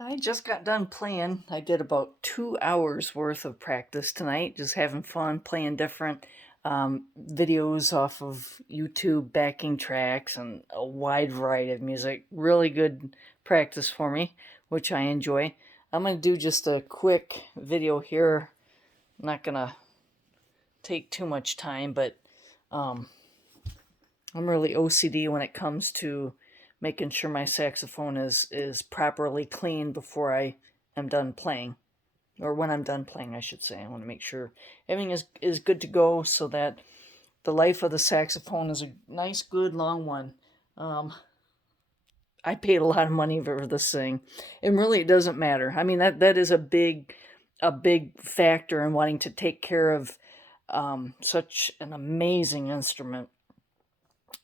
I just got done playing. I did about 2 hours worth of practice tonight, just having fun playing different videos off of YouTube, backing tracks, and a wide variety of music. Really good practice for me, which I enjoy. I'm going to do just a quick video here. I'm not going to take too much time, but um, I'm really OCD when it comes to making sure my saxophone is properly clean before I am done playing, or when I'm done playing, I should say. I want to make sure everything is good to go so that the life of the saxophone is a nice, good, long one. Um, I paid a lot of money for this thing, and really, it doesn't matter. I mean, that is a big factor in wanting to take care of such an amazing instrument.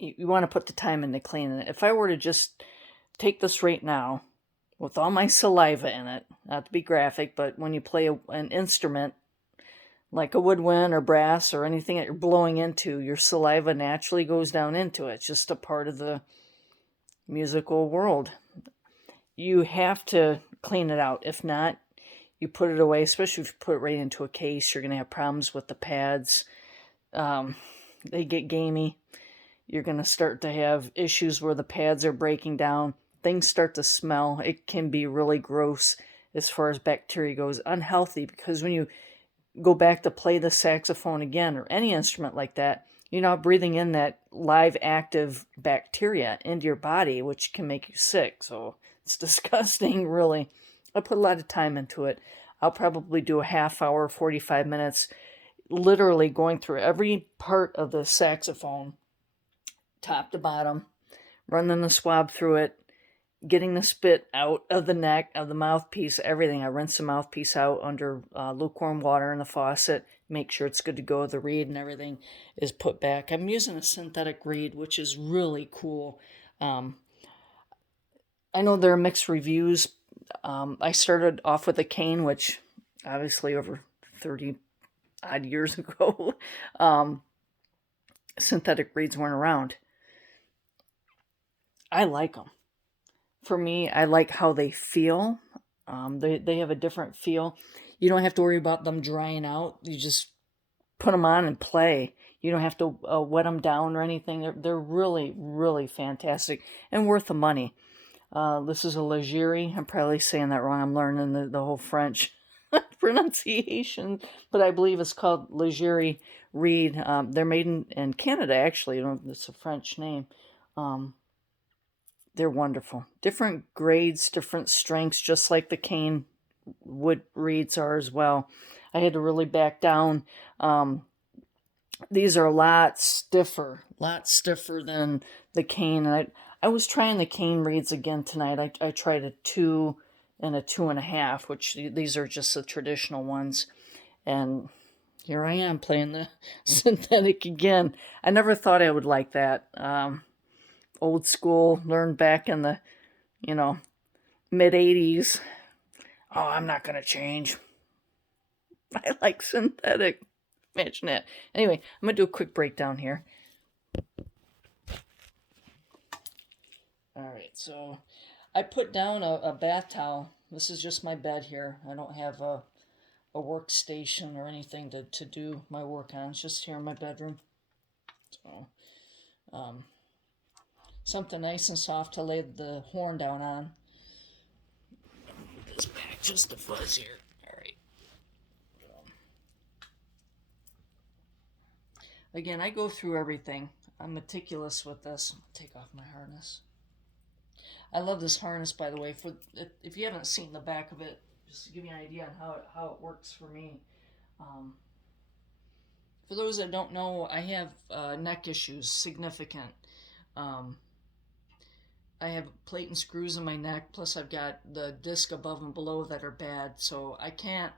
You want to put the time into cleaning it. If I were to just take this right now with all my saliva in it, not to be graphic, but when you play an instrument like a woodwind or brass or anything that you're blowing into, your saliva naturally goes down into it. It's just a part of the musical world. You have to clean it out. If not, you put it away, especially if you put it right into a case, you're going to have problems with the pads. They get gamey. You're going to start to have issues where the pads are breaking down. Things start to smell. It can be really gross as far as bacteria goes, unhealthy, because when you go back to play the saxophone again or any instrument like that, you're not breathing in that live active bacteria into your body, which can make you sick. So it's disgusting, really. I put a lot of time into it. I'll probably do a half hour, 45 minutes, literally going through every part of the saxophone, top to bottom, running the swab through it, getting the spit out of the neck, of the mouthpiece, everything. I rinse the mouthpiece out under lukewarm water in the faucet, make sure it's good to go. The reed and everything is put back. I'm using a synthetic reed, which is really cool. Um, I know there are mixed reviews. I started off with a cane, which obviously over 30 odd years ago, synthetic reeds weren't around. I like them. For me, I like how they feel. They have a different feel. You don't have to worry about them drying out. You just put them on and play. You don't have to wet them down or anything. They're really, really fantastic and worth the money. This is a Legere. I'm probably saying that wrong. I'm learning the whole French pronunciation, but I believe it's called Legere Reed. They're made in Canada, actually. It's a French name. Um, they're wonderful. Different grades, different strengths, just like the cane wood reeds are as well. I had to really back down. These are a lot stiffer than the cane. I was trying the cane reeds again tonight. I tried a 2 and a 2.5, which these are just the traditional ones. And here I am playing the synthetic again. I never thought I would like that. Old school, learned back in the, you know, mid 80s. Oh, I'm not going to change. I like synthetic. Imagine that. Anyway, I'm going to do a quick breakdown here. All right, so I put down a bath towel. This is just my bed here. I don't have a workstation or anything to do my work on. It's just here in my bedroom. So, um, something nice and soft to lay the horn down on. Move this back just a fuzz here. All right. Again, I go through everything. I'm meticulous with this. Take off my harness. I love this harness, by the way. For if you haven't seen the back of it, just to give you an idea on how it works for me. Um, for those that don't know, I have neck issues, significant. Um, I have plate and screws in my neck. Plus, I've got the disc above and below that are bad. So I can't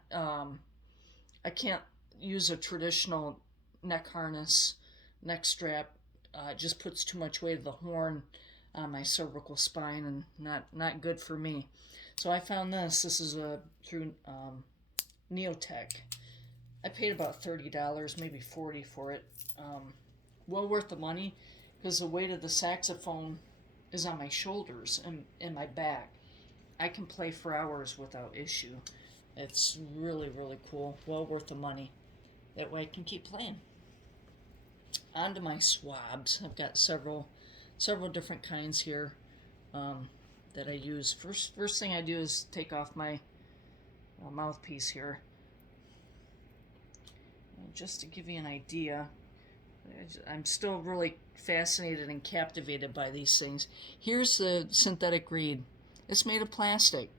use a traditional neck harness, neck strap. It just puts too much weight of the horn on my cervical spine, and not good for me. So I found this. This is through Neotech. I paid about $30, maybe 40 for it. Well worth the money because the weight of the saxophone is on my shoulders and my back. I can play for hours without issue. It's really, really cool. Well worth the money. That way I can keep playing. On to my swabs. I've got several different kinds here um, that I use. First thing I do is take off my mouthpiece here. And just to give you an idea, I'm still really fascinated and captivated by these things. Here's the synthetic reed. It's made of plastic.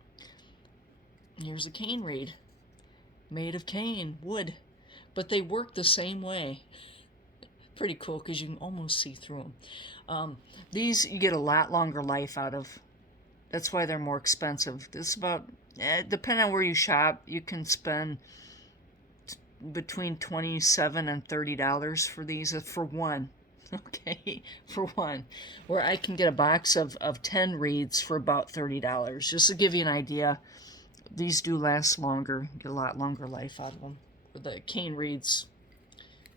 Here's a cane reed, made of cane, wood. But they work the same way. Pretty cool because you can almost see through them. These you get a lot longer life out of. That's why they're more expensive. This is about, depending on where you shop, you can spend between $27 and $30 for these, for one. Okay, for one. Where I can get a box of 10 reeds for about $30. Just to give you an idea, these do last longer, get a lot longer life out of them. The cane reeds,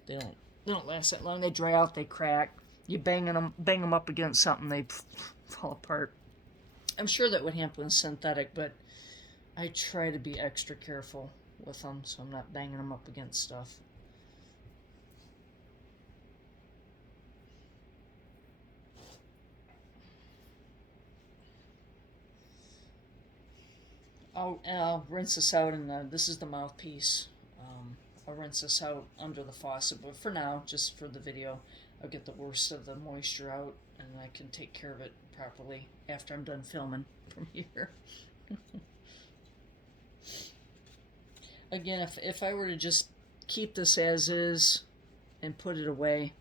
they don't last that long. They dry out, they crack. You bang them up against something, they fall apart. I'm sure that would happen with synthetic, but I try to be extra careful with them so I'm not banging them up against stuff. I'll rinse this out, and this is the mouthpiece. I'll rinse this out under the faucet, but for now, just for the video, I'll get the worst of the moisture out, and I can take care of it properly after I'm done filming from here. Again, if I were to just keep this as is and put it away,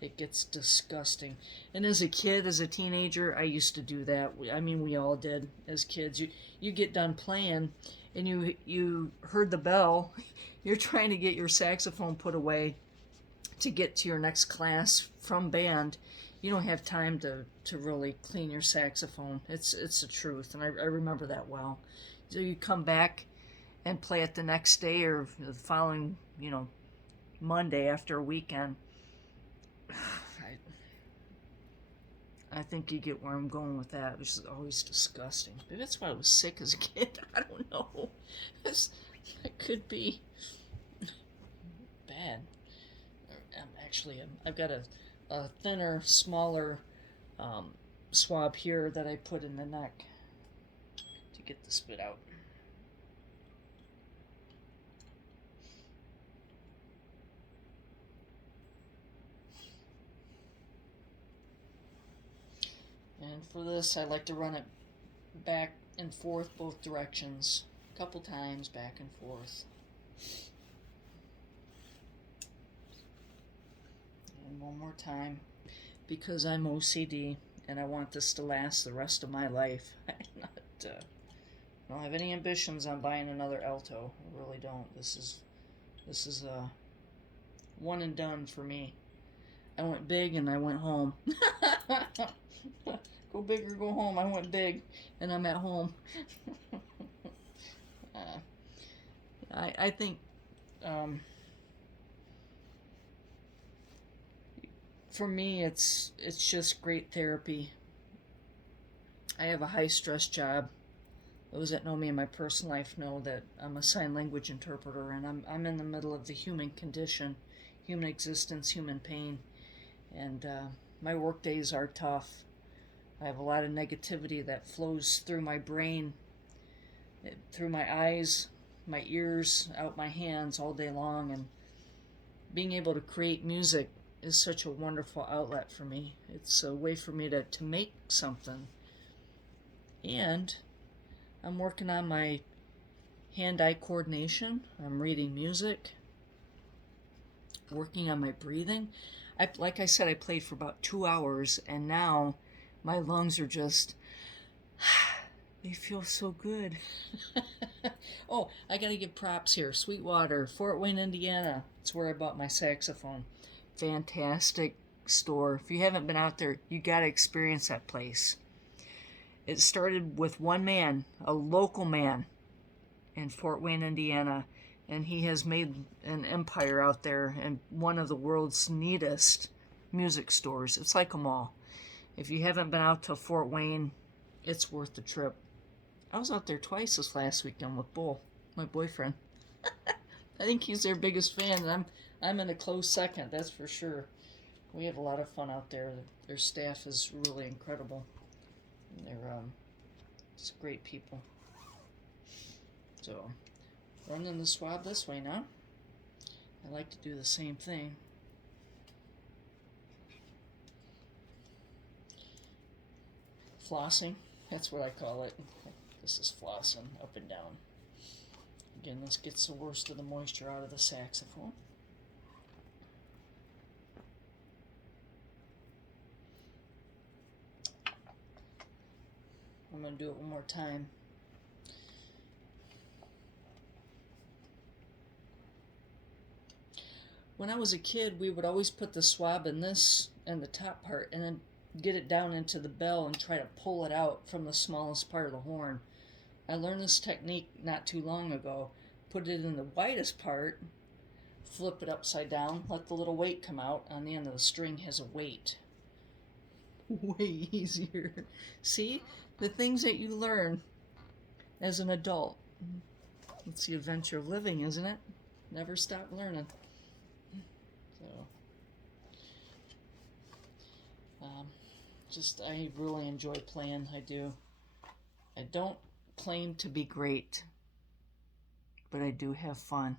it gets disgusting. And as a kid, as a teenager, I used to do that. I mean, we all did as kids. You get done playing, and you heard the bell. You're trying to get your saxophone put away to get to your next class from band. You don't have time to really clean your saxophone. It's the truth, and I remember that well. So you come back and play it the next day or the following, Monday after a weekend. I think you get where I'm going with that, which is always disgusting. Maybe that's why I was sick as a kid. I don't know. That could be bad. I've got a thinner, smaller swab here that I put in the neck to get the spit out. And for this, I like to run it back and forth both directions. A couple times, back and forth. And one more time, because I'm OCD and I want this to last the rest of my life. I don't have any ambitions on buying another Alto. I really don't. This is a one and done for me. I went big and I went home. Go big or go home. I went big and I'm at home. I think for me it's just great therapy. I have a high stress job. Those that know me in my personal life know that I'm a sign language interpreter, and I'm in the middle of the human condition, human existence, human pain, and my work days are tough. I have a lot of negativity that flows through my brain, through my eyes, my ears, out my hands all day long, and being able to create music is such a wonderful outlet for me. It's a way for me to make something. And I'm working on my hand-eye coordination. I'm reading music, working on my breathing. Like I said, I played for about 2 hours, and now my lungs are just, they feel so good. Oh, I gotta give props here. Sweetwater, Fort Wayne, Indiana. That's where I bought my saxophone. Fantastic store. If you haven't been out there, you gotta experience that place. It started with one man, a local man in Fort Wayne, Indiana, and he has made an empire out there and one of the world's neatest music stores. It's like a mall. If you haven't been out to Fort Wayne, it's worth the trip. I was out there twice this last weekend with Bull, my boyfriend. I think he's their biggest fan, and I'm in a close second, that's for sure. We have a lot of fun out there. Their staff is really incredible. They're just great people. So, running the swab this way now. I like to do the same thing. Flossing, that's what I call it. This is flossing up and down. Again, this gets the worst of the moisture out of the saxophone. I'm going to do it one more time. When I was a kid, we would always put the swab in this and the top part and then get it down into the bell and try to pull it out from the smallest part of the horn. I learned this technique not too long ago. Put it in the widest part, flip it upside down, let the little weight come out. On the end of the string has a weight. Way easier. See? The things that you learn as an adult. It's the adventure of living, isn't it? Never stop learning. So, I really enjoy playing. I do. I don't claim to be great, but I do have fun.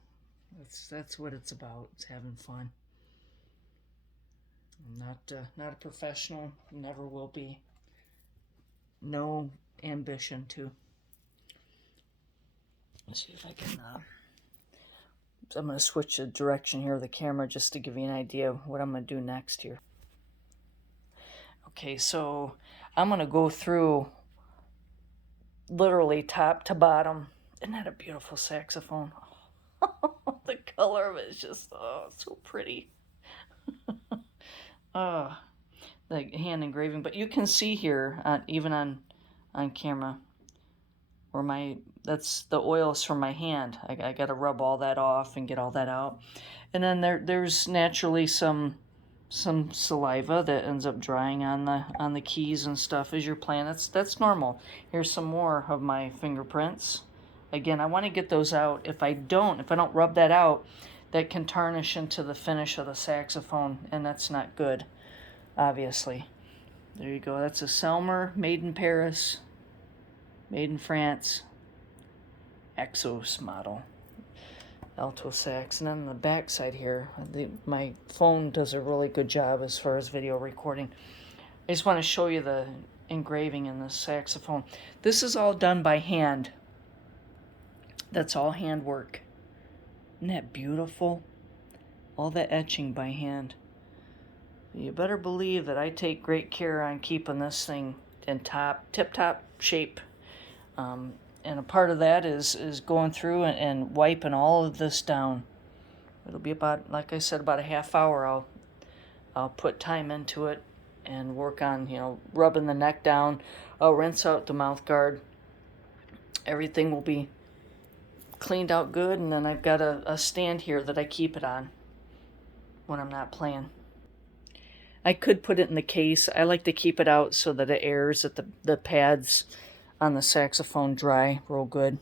That's what it's about. It's having fun. I'm not a professional. Never will be. No ambition to. Let's see if I can. So I'm going to switch the direction here of the camera just to give you an idea of what I'm going to do next here. Okay, so I'm going to go through literally top to bottom. Isn't that a beautiful saxophone? The color of it is just, so pretty. The hand engraving. But you can see here, even on camera, where that's the oils from my hand. I got to rub all that off and get all that out. And then there's naturally some saliva that ends up drying on the keys and stuff as you're playing. That's normal. Here's some more of my fingerprints. Again, I want to get those out. If I don't rub that out, that can tarnish into the finish of the saxophone, and that's not good, obviously. There you go. That's a Selmer, made in Paris, made in France, Exos model. Alto sax. And then on the back side here, my phone does a really good job as far as video recording. I just want to show you the engraving in the saxophone. This is all done by hand. That's all handwork. Isn't that beautiful? All that etching by hand. You better believe that I take great care on keeping this thing in tip-top shape. And a part of that is going through and wiping all of this down. It'll be about, like I said, about a half hour. I'll put time into it and work on, rubbing the neck down. I'll rinse out the mouth guard. Everything will be cleaned out good, and then I've got a stand here that I keep it on when I'm not playing. I could put it in the case. I like to keep it out so that it airs, that the pads on the saxophone dry real good.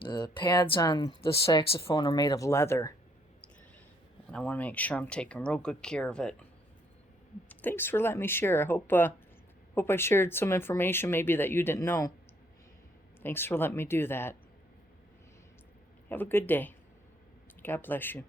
The pads on the saxophone are made of leather, and I want to make sure I'm taking real good care of it. Thanks for letting me share. I hope I shared some information maybe that you didn't know. Thanks for letting me do that. Have a good day. God bless you.